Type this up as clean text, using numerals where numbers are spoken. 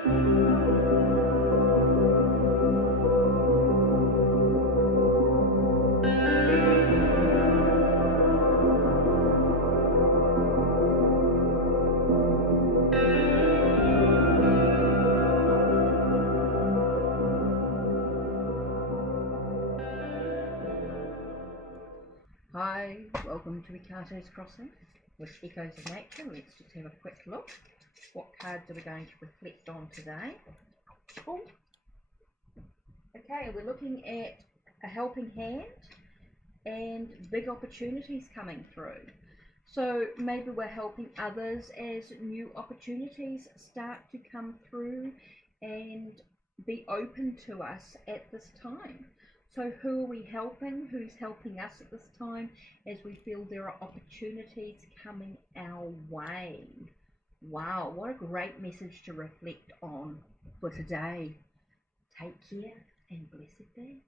Hi, welcome to HeKate's Crossing with Echoes of Nature. Let's just have a quick look. What cards are we going to reflect on today? Oh. Okay, we're looking at a helping hand and big opportunities coming through. So maybe we're helping others as new opportunities start to come through and be open to us at this time. So who are we helping? Who's helping us at this time as we feel there are opportunities coming our way? Wow, what a great message to reflect on for today. Take care and blessed be.